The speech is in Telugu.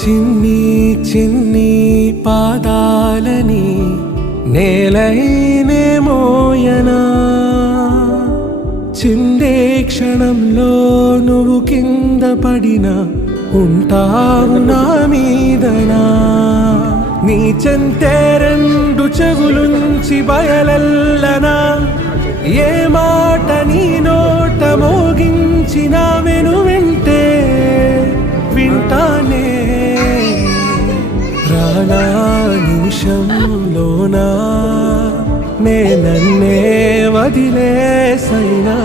చిన్ని చిన్ని పాదాలని నేలైనే మోయనా, చిందే క్షణంలో నువ్వు కింద పడినా ఉంటావు నా మీదనా. నీ చెంతే రెండు చెవులుంచి బయలెల్లనా, ఏ మాట నీ నోట మోగించిన వెను వింటే వింటానే. రానా నిమిషంలోనా నే నన్నే వదిలేసైనా